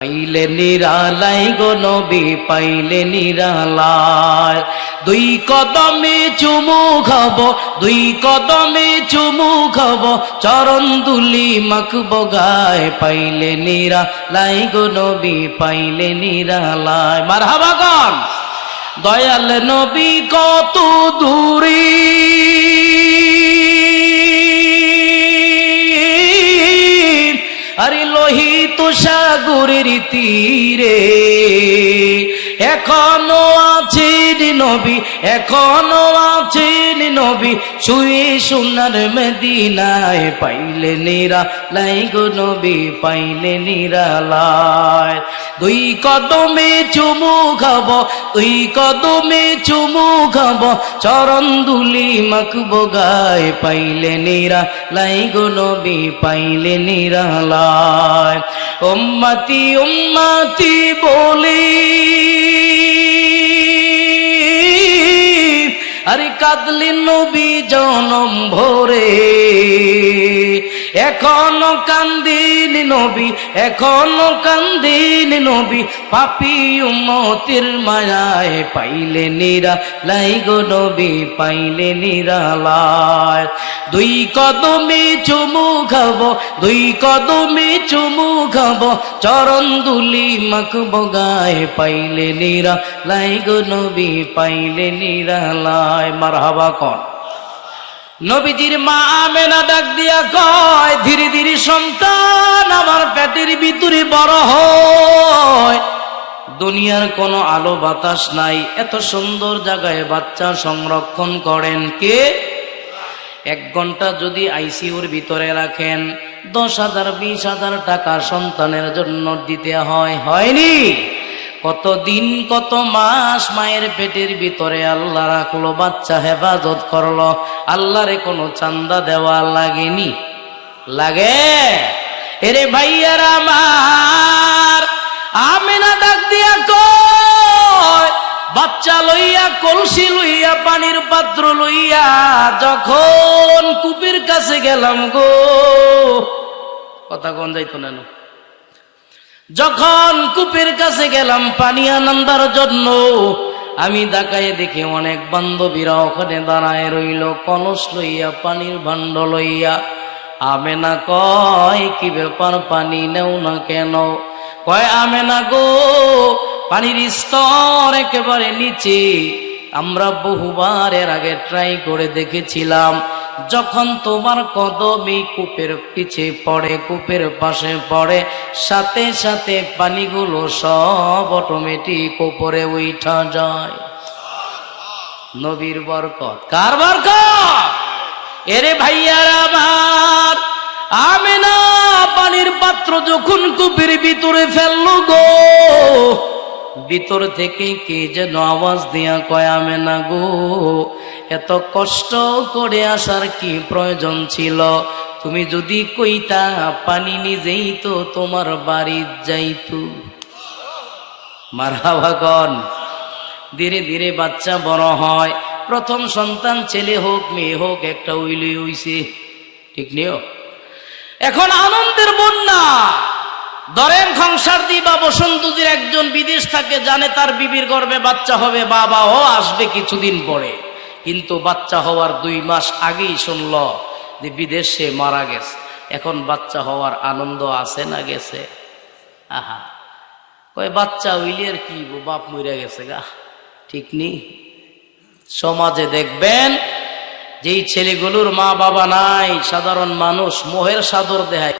পাইলে নিরালাই গো নবী, পাইলে নিরালায় দুই কদমে চুমু খাব, দুই কদমে চুমু খাব, চরণ দুলি মাখব গায়। পাইলে নিরা লাই গো নবী, পাইলে নিরালায় মার হাবাগন দয়াল নবী কত দূরী। লোহিত সাগরের তীরে এখনও আছেন নবী, এখনও আছেন নবী। শুয়ে সোনার মেদিনায় পাইলে নিরা লাই গো নবী, পাইলে নিরালায় দুই কদমে চুমু খাব, দুই কদমে চুমু খাব, চরণ দুলি মাখব গায়। পাইলে নিরা লাই গো নবী, পাইলে নিরালায় উম্মতি উম্মতি বলি আরে কাদলি নবী জনম ভরে। এখনও কান্দিন নবী, এখনও কান্দিন নবী, পাপি উম্মতির মায়ায় পাইলে নিরা লাই গো নবী, পাইলে নিরালায় দুই কদমে চুমু খাব, দুই কদমে চুমু খাব, চরণ দুলি মাখব গায়ে, পাইলে নিরা লাই গো নবী, পাইলে নিরালায় মারহাবা কন। নবীজির মা আমেনা ডাক দিয়া কয়, ধীরে ধীরে সন্তান, আমার পেটের ভিতরে বড় হয়। দুনিয়ার কোনো আলো বাতাস নাই, এত সুন্দর জায়গায় বাচ্চা সংরক্ষণ করেন কে? এক ঘণ্টা যদি আইসিউর ভিতরে রাখেন, দশ হাজার, বিশ হাজার টাকা সন্তানের জন্য দিতে হয়, হয়নি। কত দিন কত মাস মায়ের পেটের ভিতরে আল্লাহ রাখল, বাচ্চা হেফাজত করল। আল্লাহরে কোনো চান্দা দেওয়া লাগেনি? লাগে? এরে ভাইয়ার আমার, আমেনা ডাক দিয়া কয়, বাচ্চা লইয়া, কলসি লইয়া, পানির পাত্র লইয়া, যখন কুপির কাছে গেলাম গো, কথা কোন যাইতো না? যখন কূপের কাছে গেলাম পানি আনন্দার জন্য, আমি তাকায় দেখি অনেক বান্ধবীরা ওখানে দাঁড়ায় রইল, কলস লইয়া, পানির ভাণ্ড লইয়া। আমে না কয়, কি ব্যাপার, পানি নেও না কেন? কয় আমে না গো, পানির স্তর একেবারে নিচে। আমরা বহুবার এর আগে ট্রাই করে দেখেছিলাম। যখন তোমার কদম কূপের পিছে পড়ে, কূপের পাশে পড়ে, সাথে সাথে পানিগুলো সব অটোমেটিক উপরে উঠা যায়। নবীর বরকত। কার বরকত? এরে ভাইয়ার আমার। আমি না পানির পাত্র যখন কূপের ভিতরে ফেলল গো ভিতর থেকে কে যেন আওয়াজ দিয়া কয় আমে না গো, এত কষ্ট করে আসার কি প্রয়োজন ছিল? তুমি যদি কইতা, পানি নিজেই তো তোমার বাড়ি যাইতো। মারাভাগন ধীরে ধীরে বাচ্চা বড় হয়। প্রথম সন্তান ছেলে হোক, মেয়ে হোক, একটা উইলি উইছে ঠিক নিও? এখন আনন্দের বন্যা। ধরেন সংসার দি বা বসন্তজির একজন বিদেশ থাকে, জানে তার বিবির গর্বে বাচ্চা হবে বাবা ও আসবে কিছুদিন পরে। কিন্তু বাচ্চা হওয়ার দুই মাস আগেই শুনল যে বিদেশে মারা গেছে। এখন বাচ্চা হওয়ার আনন্দ আছে না গেছে? আহা। কয়, বাচ্চা হইলে আর কি, বাপ মরে গেছে গা। ঠিক নি? সমাজে দেখবেন, যেই ছেলেগুলোর মা বাবা নাই, সাধারণ মানুষ, মোহের সাদর দেহায়